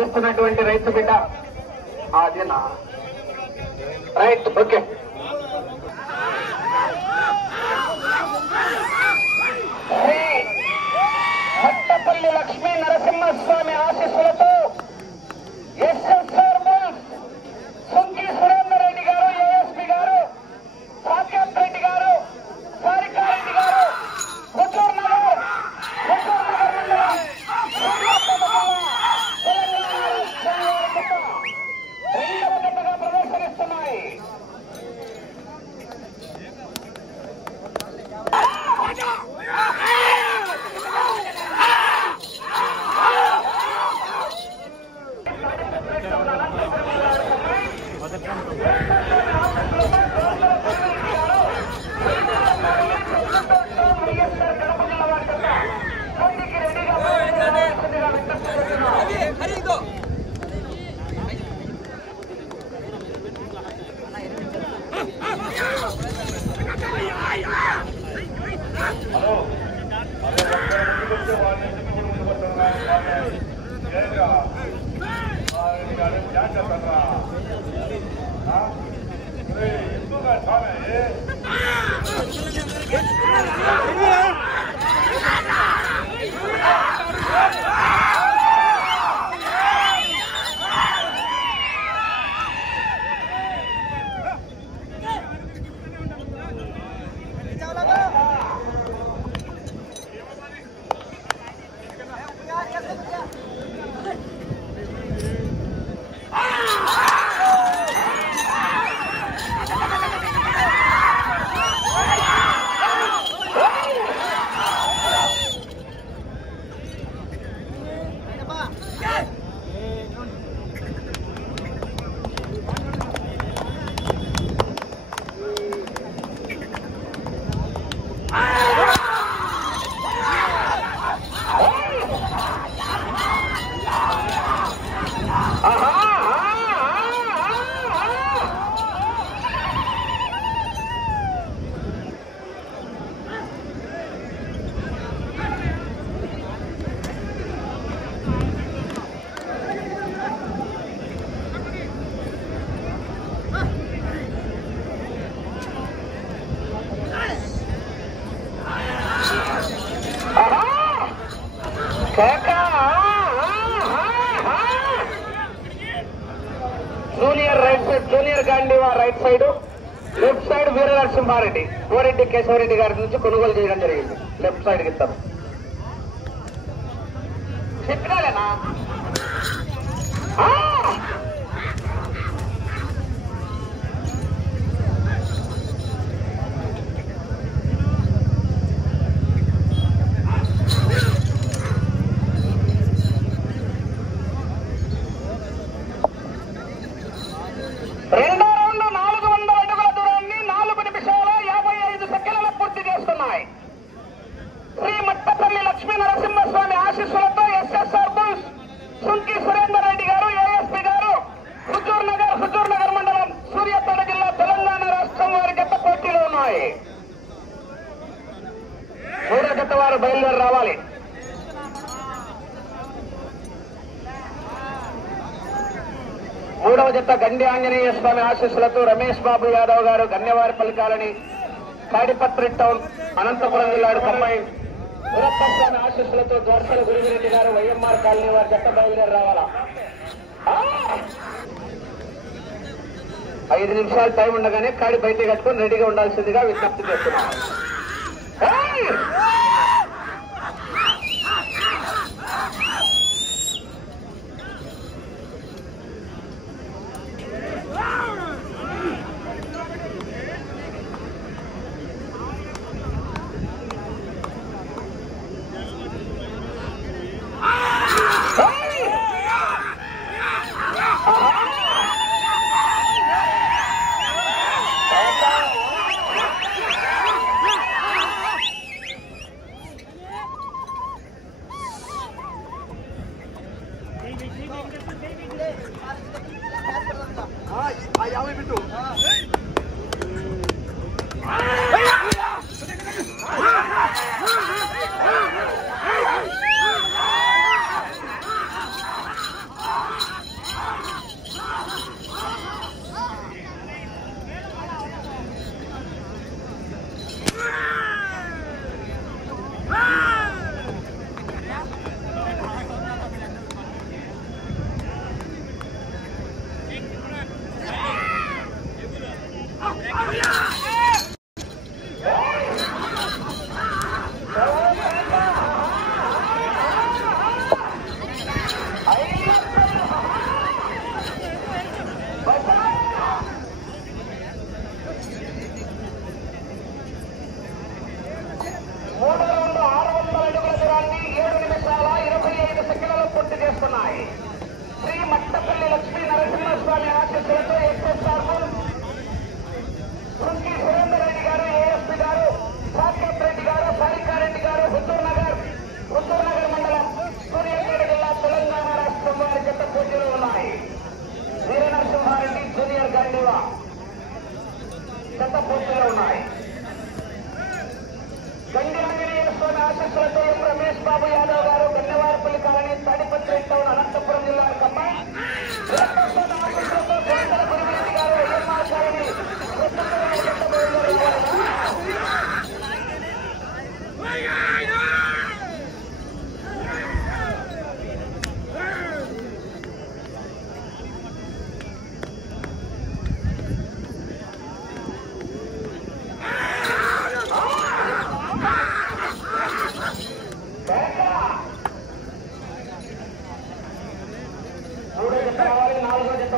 చేస్తున్నటువంటి రైతు బిడ్డ అదేనా రైట్ ఓకే శ్రీ మట్టపల్లి లక్ష్మీ నరసింహస్వామి ఆశీస్సులతో ఎస్ఎస్ఆర్ బుల్స్ సుంకి సురేందర్ రెడ్డి గారు ఏఎస్పీ గారు సాకేత్ రెడ్డి గారు సారికారెడ్డి గారు హుజూర్ నగర్ మండలం రెండవ జతగా ప్రదర్శనిస్తున్నాయి. జూనియర్ గాంధీవా right side, left side Veera Narasimhareddy Koreddy Keshavareddy గారి నుంచి కొనుగోలు చేయడం జరిగింది. లెఫ్ట్ సైడ్ కి ఇస్తాం చెప్పినాలేనా రెండో రౌండ్ 400 అడుగుల దూరాన్ని 4 నిమిషాల 55 సెకండ్ల పూర్తి చేస్తున్నాయి. శ్రీ మట్టపల్లి లక్ష్మీ నరసింహస్వామి ఆశీస్సులతో ఎస్ఎస్ఆర్ బుల్స్ సుంకి సురేందర్ రెడ్డి గారు ఏఎస్పీ గారు హుజూర్ నగర్ మండలం సూర్యాపేట జిల్లా తెలంగాణ రాష్ట్రం వారి జత పోటీలో ఉన్నాయి. మూడో జత వారు బయలుదేరి రావాలి. మూడవ జత గండి ఆంజనేయ స్వామి ఆశీస్సులతో రమేష్ బాబు యాదవ్ గారు గన్యవారిపల్లి కాలనీ తాడిపత్రి టౌన్ అనంతపురం జిల్లాడు కంబైన్ వీరప్ప స్వామి ఆశీస్సులతో దోర్సల గురువిరెడ్డి గారు వైఎంఆర్ కాలనీ వారి జత బయలుదేరి రావాలా. 5 నిమిషాలు టైం ఉండగానే కాడి బయట కట్టుకొని రెడీగా ఉండాల్సిందిగా విజ్ఞప్తి చేస్తున్నాం.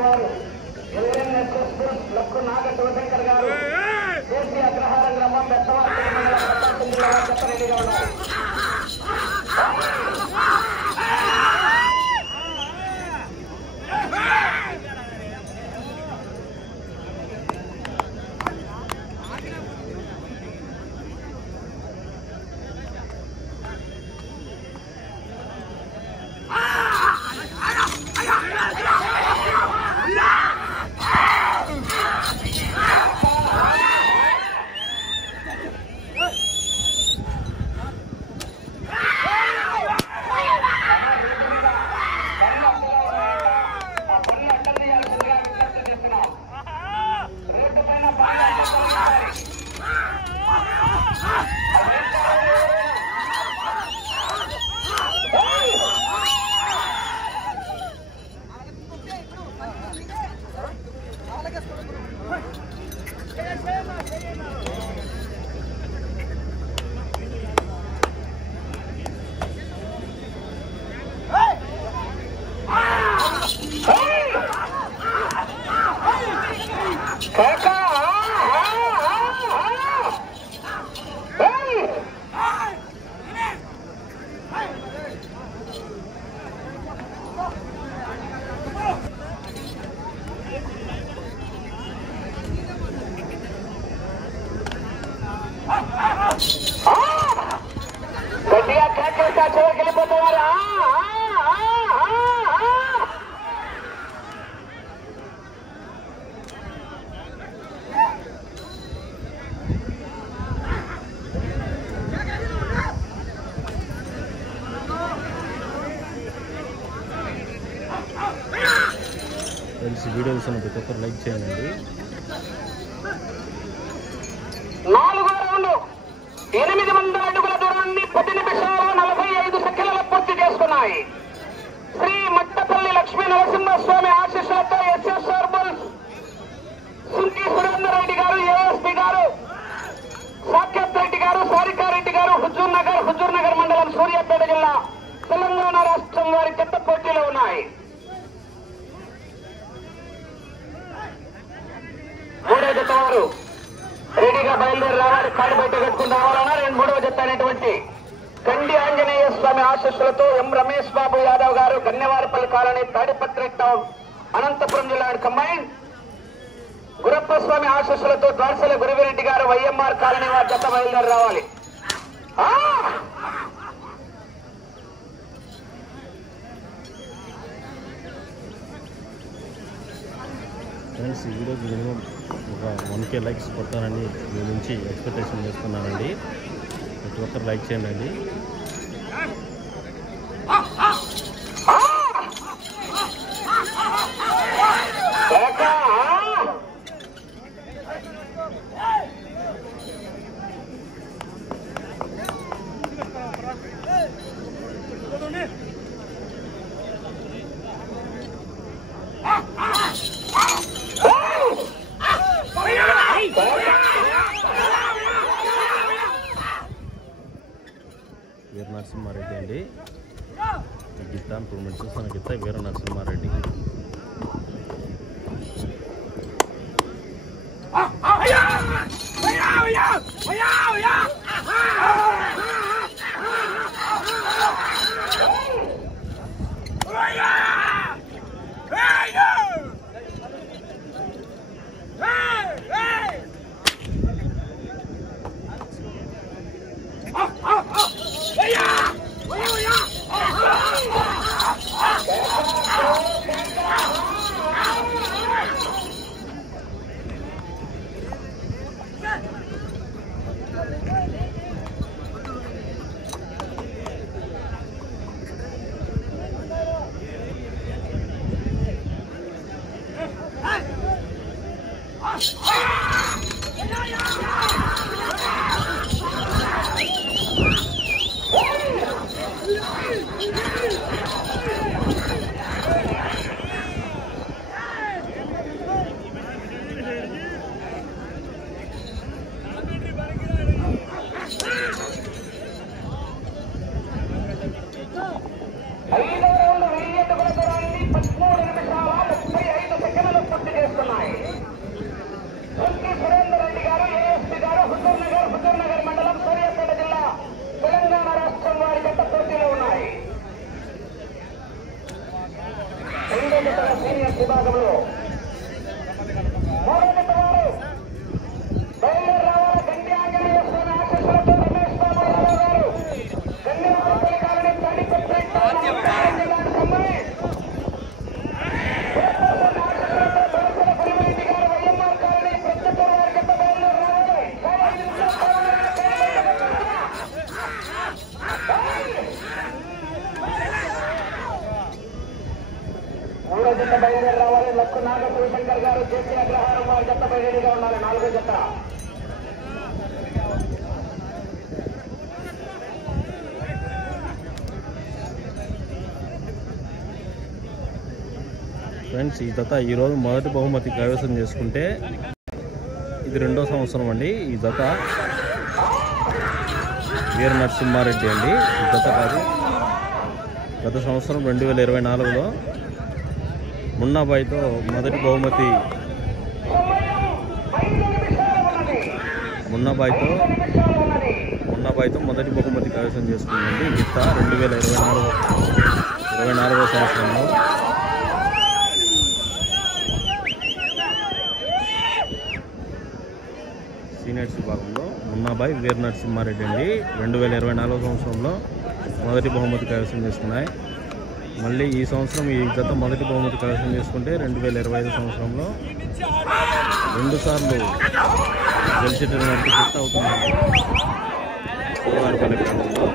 వారు లక్కు నాగ శివశంకర్ గారు దేశీయ అగ్రహారం గ్రామం బెత్తవారి మండలం ప్రకాశం జిల్లా చెప్పరెడ్డిగా ఉన్నారు. గట్టిగా కేకేస్తా చివరికి వెళ్ళిపోతున్నారు. వీడియో చూసిన ప్రతి ఒక్కరు లైక్ చేయండి. 4వ రౌండ్ 800 అడుగుల దూరాన్ని 10 నిమిషాల 45 సెకండ్లలో పూర్తి చేసుకున్నాయి. శ్రీ మట్టపల్లి లక్ష్మీ నరసింహస్వామి ఆశీస్సులతో ఎస్ఎస్ఆర్ బుల్స్ సుంకి సురేందర్ రెడ్డి గారు, ఏఎస్పీ గారు, సాకేత్ రెడ్డి గారు, సారికారెడ్డి గారు, హుజూర్ నగర్ మండలం సూర్యాపేట జిల్లా తెలంగాణ రాష్ట్రం వారి చెత్త పోటీలో ఉన్నాయి. 3వ జత వారు రెడీగా బయలుదేరి రావాలి. కాడి బయట కట్టుకుని రావాలన్నారు. 3వ జత అయినటువంటి కండి ఆంజనేయ స్వామి ఆశీస్సులతో ఎం రమేష్ బాబు యాదవ్ గారు, గన్యవారపల్లి కాలనీ, తాడిపత్రి టౌన్, అనంతపురం జిల్లా కంబైన్. గురప్ప స్వామి ఆశీస్సులతో ద్వారసల గురువిరెడ్డి గారు, వైఎంఆర్ కాలనీ వారి జత బయలుదేరి రావాలి. ఫ్రెండ్స్, ఈ వీడియోకి మినిమం ఒక 1K లైక్స్ కొడతానని మీ నుంచి ఎక్స్పెక్టేషన్ చేస్తున్నానండి. ప్రతి ఒక్కరు లైక్ చేయండి. వీర నరసింహారెడ్డి అండి. ఈ గిత్త ఇప్పుడు మీరు చూస్తున్న గిత్త వీర నరసింహారెడ్డి. విభాగంలో మూడో జత వారు బయలుదేరి రావాలి. గండి ఆంజనేయ స్వామి ఆశీస్సులతో రమేష్ బాబు యాదవ్ గారు గండిపల్లి కాలనీ తాడిపత్రి సమ్మాయి మూడో జత బయలుదేరి రావాలి. లక్కు నాగ శివశంకర్ గారు జేసీ అగ్రహారం వారి జత బయలుదేరిగా ఉండాలి. నాలుగో జత ఫ్రెండ్స్, ఈ జత ఈరోజు మొదటి బహుమతి కైవసం చేసుకుంటే ఇది 2వ సంవత్సరం అండి. ఈ జత వీర నరసింహారెడ్డి అండి. ఈ జత కాదు, గత సంవత్సరం 2024లో మున్నాబాయితో మొదటి బహుమతి మున్నాబాయితో మొదటి బహుమతి కైవసం చేసుకుందండి. ఈ జత 2024వ సంవత్సరంలో సీనియర్స్ విభాగంలో మున్నాబాయి వీర నరసింహారెడ్డి అండి 2024వ సంవత్సరంలో మొదటి బహుమతి కైవసం చేసుకున్నాయి. మళ్ళీ ఈ సంవత్సరం ఈ జత మొదటి బహుమతి కైవసం చేసుకుంటే 2025 సంవత్సరంలో 2 సార్లు గెలిచేటటువంటి గిఫ్ట్ అవుతుందండి. శివవారిపల్లి ప్రాంతంలో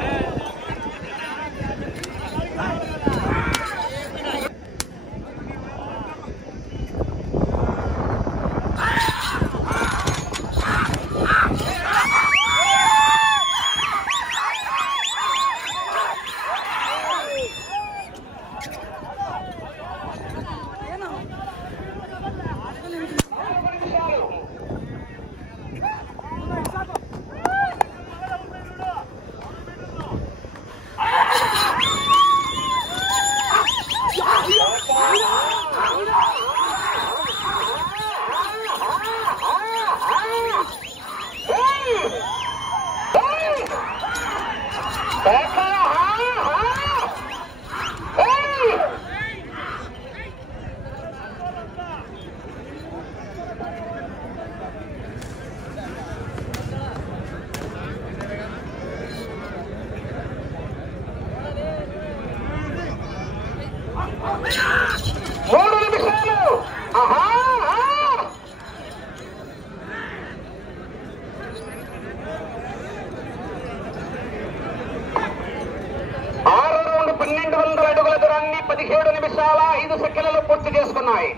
పూర్తి చేసుకున్నాయి.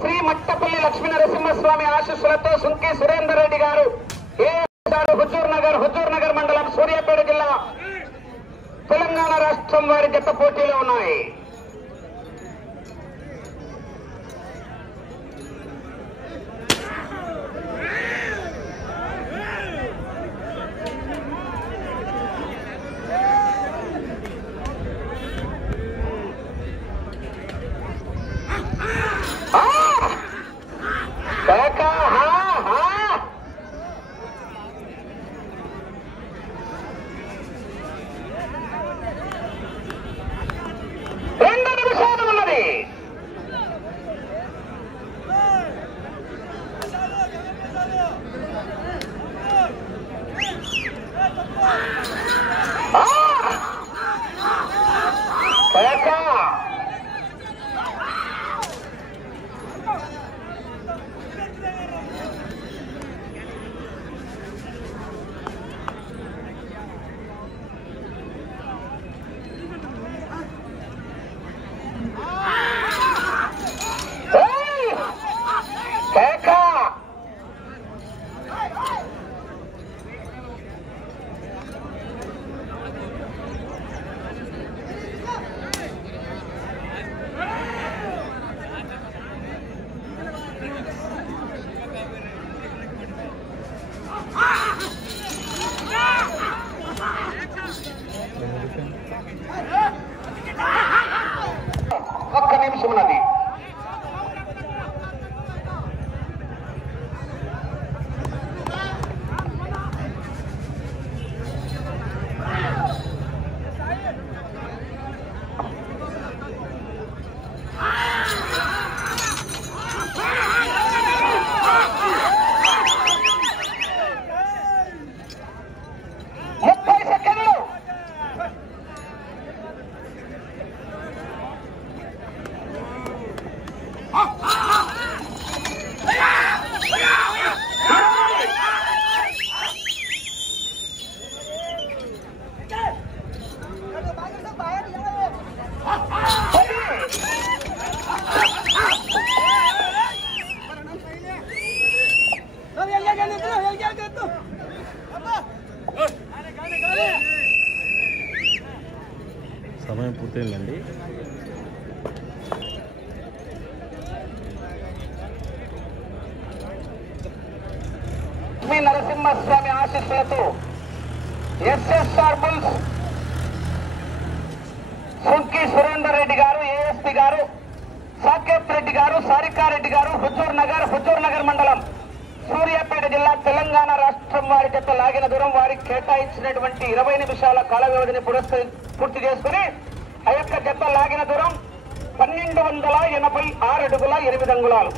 శ్రీ మట్టపల్లి లక్ష్మీ నరసింహస్వామి ఆశీస్సులతో సుంకి సురేందర్ రెడ్డి గారు హుజూర్ నగర్ మండలం సూర్యాపేట జిల్లా తెలంగాణ రాష్ట్రం వారి జత పోటీలో ఉన్నాయి. లక్ష్మీ నరసింహస్వామి ఆశీస్సులతో ఎస్ఎస్ఆర్ బుల్స్ సుంకి సురేందర్ రెడ్డి గారు, ఏఎస్పీ గారు, సాకేత్ రెడ్డి గారు, సారికారెడ్డి గారు, హుజూర్ నగర్ మండలం, సూర్యాపేట జిల్లా, తెలంగాణ రాష్ట్రం వారి చేత లాగిన దూరం వారికి కేటాయించినటువంటి 20 నిమిషాల కాల వ్యవధిని పూర్తి చేసుకుని ఆ యొక్క జత లాగిన దూరం 1286 అడుగుల 8 అంగుళాలు.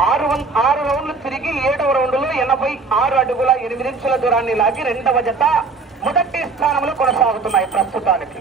6 రౌండ్లు తిరిగి 7వ రౌండ్లో 86 అడుగుల 8 ఇంచుల దూరాన్ని లాగి రెండవ జత మొదటి స్థానంలో కొనసాగుతున్నాయి ప్రస్తుతానికి.